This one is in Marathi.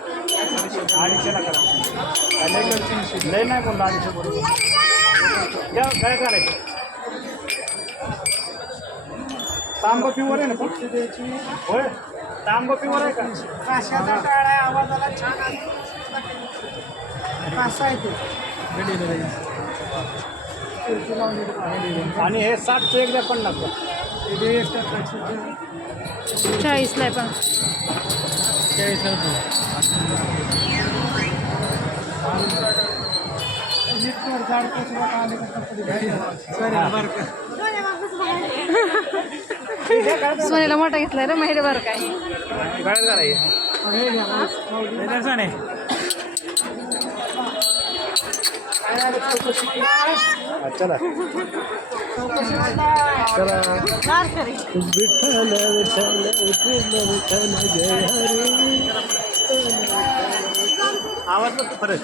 अडीचशे करा लय नाही बोलला अडीचशे बरोबर द्या काय करायचं तांब प्युअर आहे ना पण होय तांब प्युअर आहे का काशाचा टाळ आहे आवाजाला छान आहे. कासा आहे ते आणि हे साठचं एक द्या पन्नास चाळीसला आहे पण. सोनीला मोठा घेतलाय रे माहिती बार काय. चला. विठ्ठल विठ्ठल विठ्ठल विठ्ठल जय हरी आवाज फरक